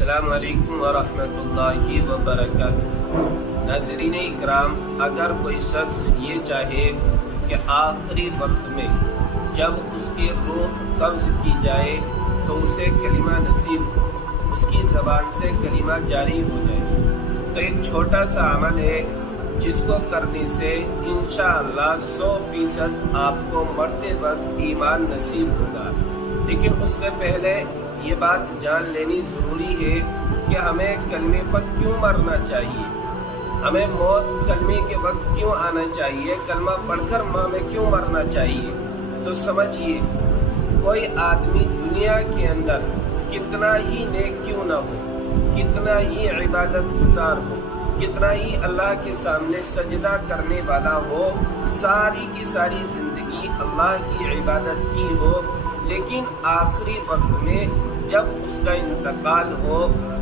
السلام علیکم ورحمۃ اللہ وبرکاتہ۔ ناظرین اکرام، اگر کوئی شخص یہ چاہے کہ آخری وقت میں جب اس کی روح قبض کی جائے تو اسے کلمہ نصیب ہو، اس کی زبان سے کلمہ جاری ہو جائے، تو ایک چھوٹا سا عمل ہے جس کو کرنے سے انشاءاللہ 100% آپ کو مرتے وقت ایمان نصیب ہوگا۔ لیکن اس سے پہلے یہ بات جان لینی ضروری ہے کہ ہمیں کلمے پر کیوں مرنا چاہیے، ہمیں موت کلمے کے وقت کیوں آنا چاہیے، کلمہ پڑھ کر ماں میں کیوں مرنا چاہیے۔ تو سمجھیے، کوئی آدمی دنیا کے اندر کتنا ہی نیک کیوں نہ ہو، کتنا ہی عبادت گزار ہو، کتنا ہی اللہ کے سامنے سجدہ کرنے والا ہو، ساری کی ساری زندگی اللہ کی عبادت کی ہو، لیکن آخری وقت میں جب اس کا انتقال ہو،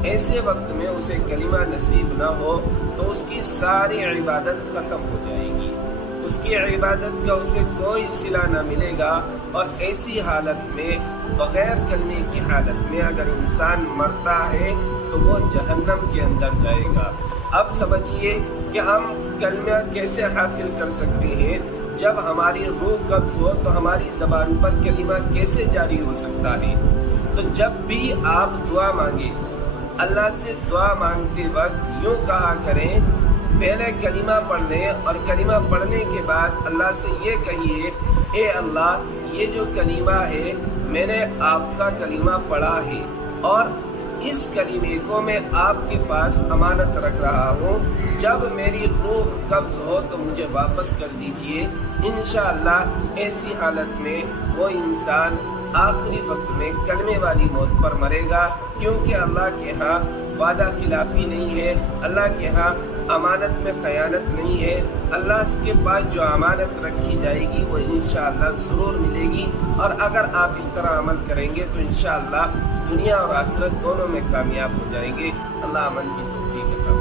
ایسے وقت میں اسے کلمہ نصیب نہ ہو تو اس کی ساری عبادت ختم ہو جائے گی، اس کی عبادت کا اسے کوئی صلہ نہ ملے گا۔ اور ایسی حالت میں، بغیر کلمے کی حالت میں اگر انسان مرتا ہے تو وہ جہنم کے اندر جائے گا۔ اب سمجھیے کہ ہم کلمہ کیسے حاصل کر سکتے ہیں۔ جب ہماری روح قبض ہو تو ہماری زبان پر کلمہ کیسے جاری ہو سکتا ہے؟ تو جب بھی آپ دعا مانگیں، اللہ سے دعا مانگتے وقت یوں کہا کریں، پہلے کلمہ پڑھ لیں اور کلمہ پڑھنے کے بعد اللہ سے یہ کہیے، اے اللہ، یہ جو کلمہ ہے میں نے آپ کا کلمہ پڑھا ہے اور اس کلمے کو میں آپ کے پاس امانت رکھ رہا ہوں، جب میری روح قبض ہو تو مجھے واپس کر دیجئے۔ انشاءاللہ ایسی حالت میں وہ انسان آخری وقت میں کلمے والی موت پر مرے گا، کیونکہ اللہ کے ہاں وعدہ خلافی نہیں ہے، اللہ کے ہاں امانت میں خیانت نہیں ہے۔ اللہ کے پاس جو امانت رکھی جائے گی وہ انشاءاللہ ضرور ملے گی، اور اگر آپ اس طرح عمل کریں گے تو انشاءاللہ دنیا اور آخرت دونوں میں کامیاب ہو جائیں گے۔ اللہ عمل کی توفیق عطا فرمائے۔